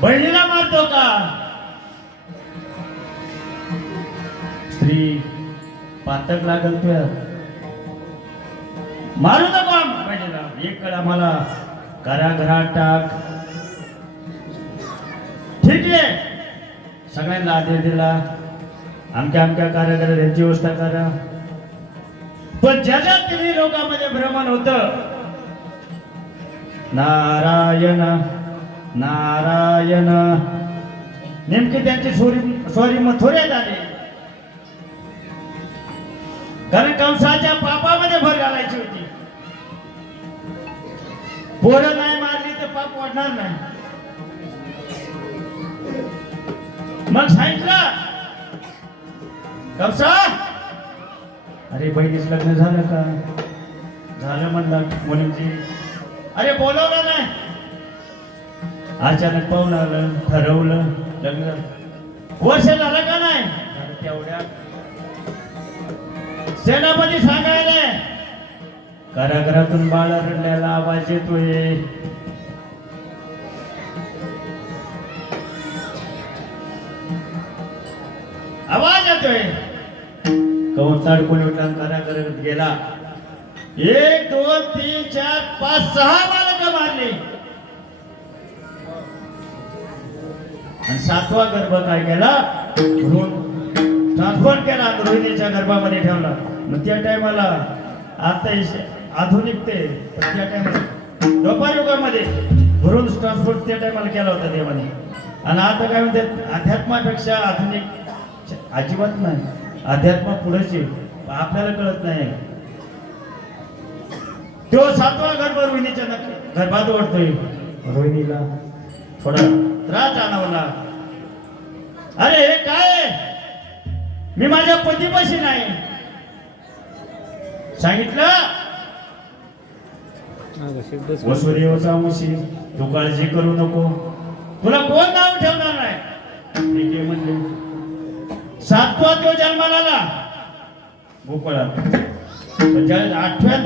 बहिणीला मारतो का? स्त्री पातक लागल तुया, मारू नको बहिणीला. एक कळा मला घराघरात टाक. ठीक आहे, सगळ्यांना आदेश दिला, आमच्या आमच्या कार्याकडे यांची व्यवस्था करा. पण ज्याच्या तिन्ही लोकांमध्ये भ्रमण होत, नारायण नारायण, नेमकी त्यांची सॉरी मथुऱ्यात आली. कारण कंसाच्या पापामध्ये भर घालायची होती. पोरं नाही मारली तर पाप वाढणार नाही. मग सांगितलं कंसा, अरे बहिणीच लग्न झालं का? झालं म्हणला मुलींची. अरे बोलवलं नाही, अचानक पाहून आलं, ठरवलं लग्न. वर्ष झालं का नाही? तेवढ्या सेनापती सांगायला कारागृहातून बाळ रडल्याला आवाज येतोय. आवाज येतोय. कौन ताडकोणी उठला, कारागृहात गेला. 1 2 3 4 5 6 बालक मारली. आणि 7वा गर्भ काय केला? ट्रान्सफर केला, रोहिणीच्या गर्भामध्ये ठेवला. मग त्या टायमाला आता आधुनिक ते त्या टायमाला व्यापार युगामध्ये भरून ट्रान्सपोर्ट त्या टायमाला केला होता देवाने. आणि आता काय म्हणतात, अध्यात्मापेक्षा आधुनिक अजिबात नाही. अध्यात्म पुढेचे आपल्याला कळत नाही. तो 7वा गर्भ रोहिणीच्या गर्भात ओढतोय. रोहिणीला थोडा त्रास जाणवला. अरे हे काय, मी माझ्या पतीपाशी नाही. सांगितलं वसुदेवचा मुशी, तू काळजी करू नको, तुला कोण नाव ठेवणार नाही. म्हणले 7वा तो जन्माला आला गोकुळात. 8व्या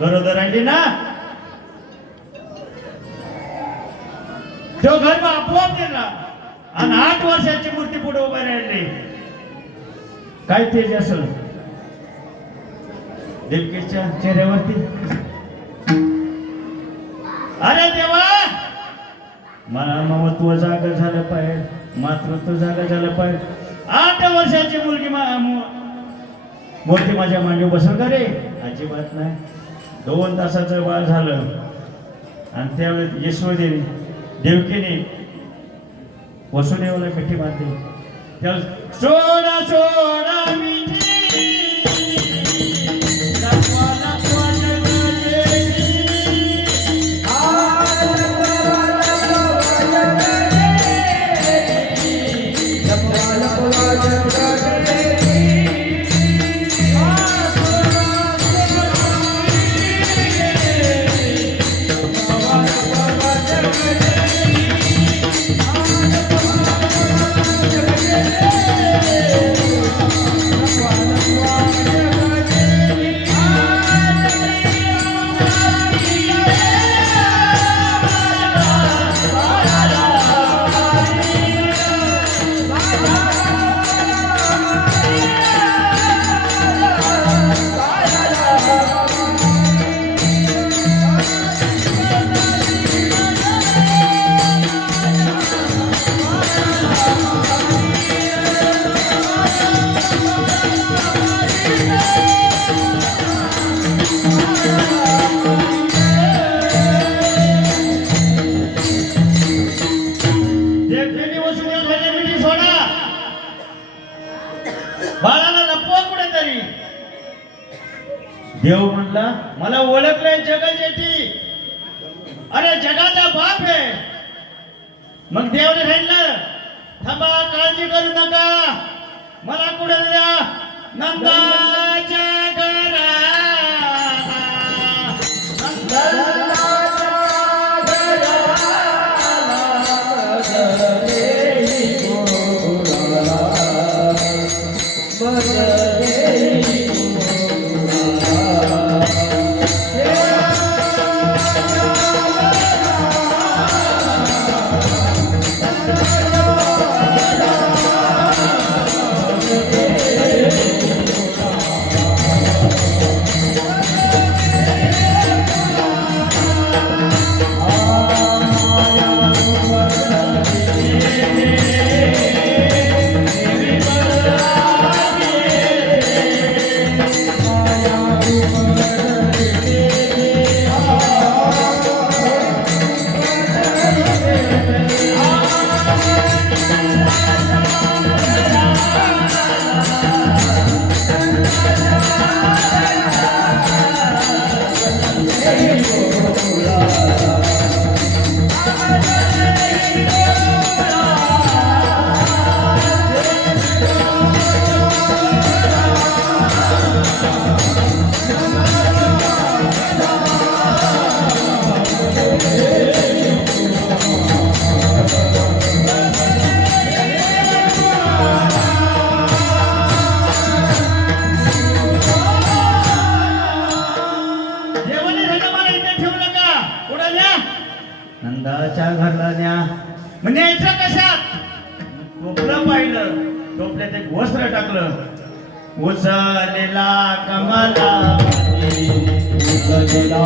गरोदर राहिली ना, तो गर्भ आपोआप गेला. आणि 8 वर्षाची मूर्ती पुढे उभा राहिली. काय तेज असेल देवकीच्या चेहऱ्यावरती. अरे देवा, मला महत्व जागा झालं पाहिजे, मातृत्व जागा झालं पाहिजे. 8 वर्षाची मुलगी मूर्ती माझ्या मांडीवर बसल का रे? अजिबात नाही. 2 तासाचं बाळ झालं. आणि त्यावेळेस यशोदेवी देवकीने वसुदेवाला मिठी मारली. त्यावेळेस सोडा सोडा मिठी, देव म्हणला मला ओळखलंय जगजेठी. अरे जगाचा बाप आहे. मग देवने सांगितलं थांबा, काळजी करू नका, मला कुठे द्या नंदाच्या घरा. न्या. मग न्यायचं कशात? टोपलं पाहिलं, टोपल्यात एक वस्त्र टाकलं. उचलेला कमलापती, उचलेला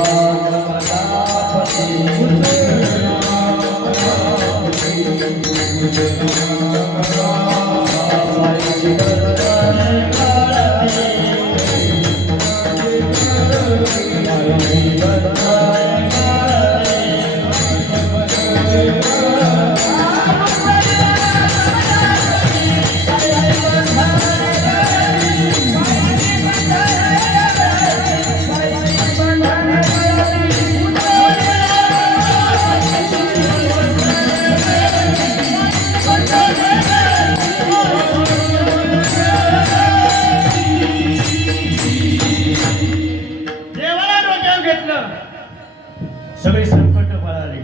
सगळी संकट पळाली.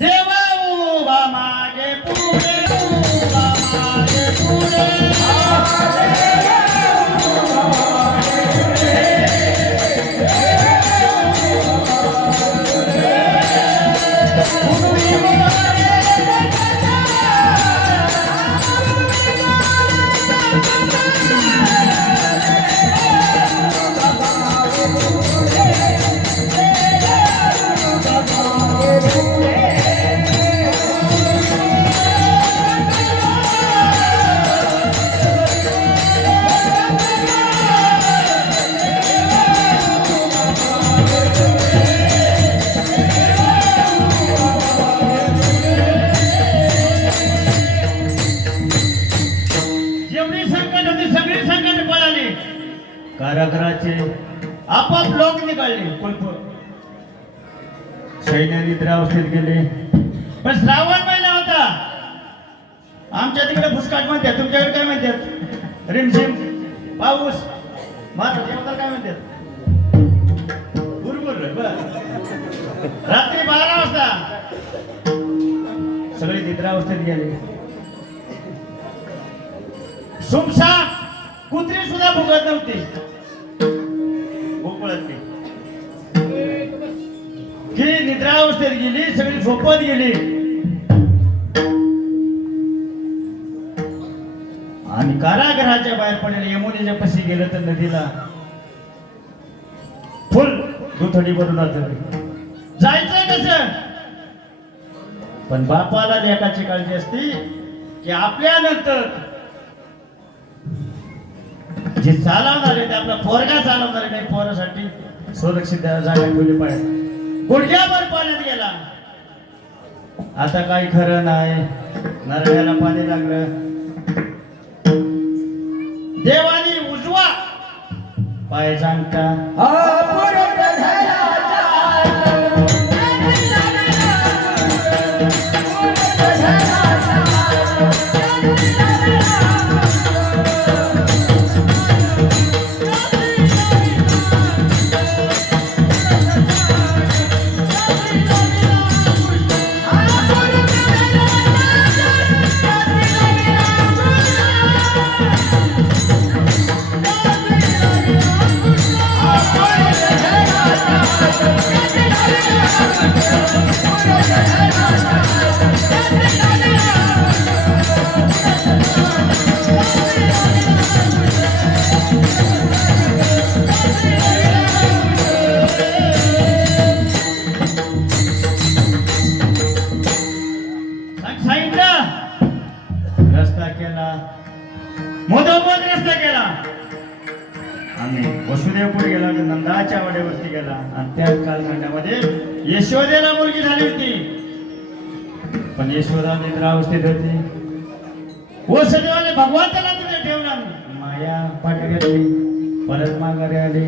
देवा उभा मागे पुढे, उभा मागे पुढे. कारागृहाचे आपाप लोक निघाले. कुलप सैन्य निद्रावस्थेत गेले. पण श्रावण महिना होता. आमच्या तिकडे फुसकाट म्हणतात, तुमच्याकडे काय म्हणतात? रिमझिम पाऊस. महाराष्ट्रात काय म्हणतात? बुरबुर. रात्री 12 वाजता सगळे निद्रावस्थेत गेले. सुमसाम कुत्री सुद्धा भुगत नव्हती. की निद्रावस्थेत गेली, सगळी झोपत गेली. आणि कारागृहाच्या बाहेर पडलेल्या यमुनेच्या पशी गेलं तर नदीला फुल दुथडी भरून जायचं कसं? पण बापाला लेकाची काळजी असती की आपल्यानंतर जे चालवणार आहे ते आपला पोरगा चालवणार आहे. काही पोरासाठी सुरक्षित जागा ठेवली पाहिजे. गुडघ्यावर पाण्यात गेला. आता काही खरं नाही. नरड्याला पाणी लागलं. देवानी उजवा पाय जाणता रस्ता केला. मधोमध रस्ता केला. आम्ही वसुदेवपूर गेला, नंदाच्या वाड्यावरती गेला. आणि त्या कालखंडामध्ये यशोदेला मुलगी झाली होती. पण यशोदा निद्रावस्थेत होती. वसुदेवाने भगवंताला तिथे ठेवला. माया पाठी घेतली. परत माघारी आली.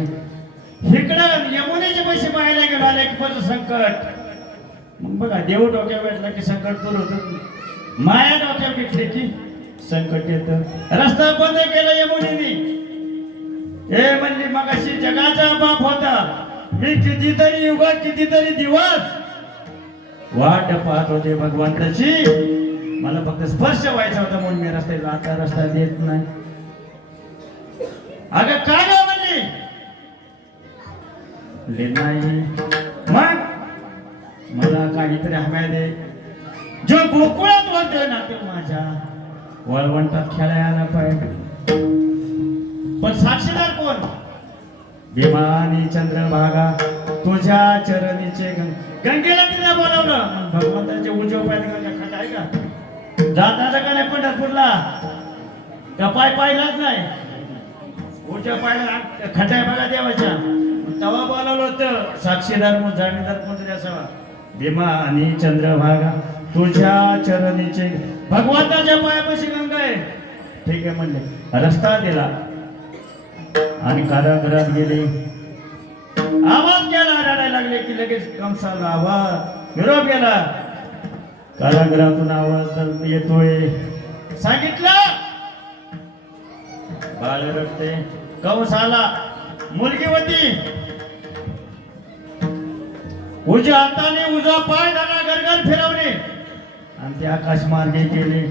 इकडं यमुनेचे पैसे पाहायला गेलो. आले की संकट. मग बघा, देव डोक्यावर भेटला की संकट दूर होत. माया डोक्यावर भेटली की संकट येतं. रस्ता बंद केला यमुनेनी. हे म्हणजे मगाशी जगाचा बाप होता. मी कितीतरी युग कितीतरी दिवस वाट पाहत होते भगवंताची. मला फक्त स्पर्श व्हायचा होता म्हणून मी रस्त्याला. आता रस्ता देत नाही. अगं काय हो म्हणली? नाही. मग मला काहीतरी हव्या दे. जो गोकुळात वळतोय ना तो माझ्या वळवंटात खेळायला पाहिजे. पण साक्षीदार कोण? भीमानी चंद्रभागा तुझ्या चरणीचे गंगेला तिला बोलावलं. भगवंताचे उजव पाय खट आहे का? जाता का नाही पंढरपूरला? का पाय पाहिलाच नाही? उजव पायला खटाय बघा देवाच्या. तवा बोलावलं होतं साक्षीदार म्हणून जाणीदार कोणतरी असावा. भीमा आणि चंद्रभागा तुझ्या चरणीचे भगवंताच्या पायापाशी गंगा आहे. ठीक आहे म्हणले. रस्ता दिला आणि कारागृहात गेले. आवाज केला, रडायला लागले की लगेच कंसाला आवाज निरोप गेला. कारागृहातून आवाज येतोय. सांगितलं बाळ रडते. कंस आला. मुलगी होती. उजव्या हाताने उजवा पाय धरला, गरगर फिरवले आणि ते आकाश मार्गे गेले.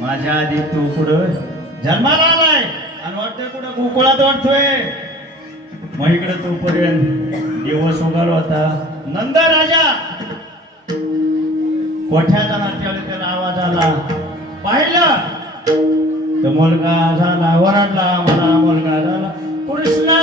माझ्या आधी तू पुढं जन्माला आलाय आणि वाटतोय कुठं गोकुळात वाटतोय. मग इकडे तोपर्यंत दिवस उगाल होता. नंद राजा कोठ्यात जाणार त्यावेळी त्याला आवाज आला. पाहिलं तर मुलगा झाला. ओरडला मला मुलगा झाला. कृष्ण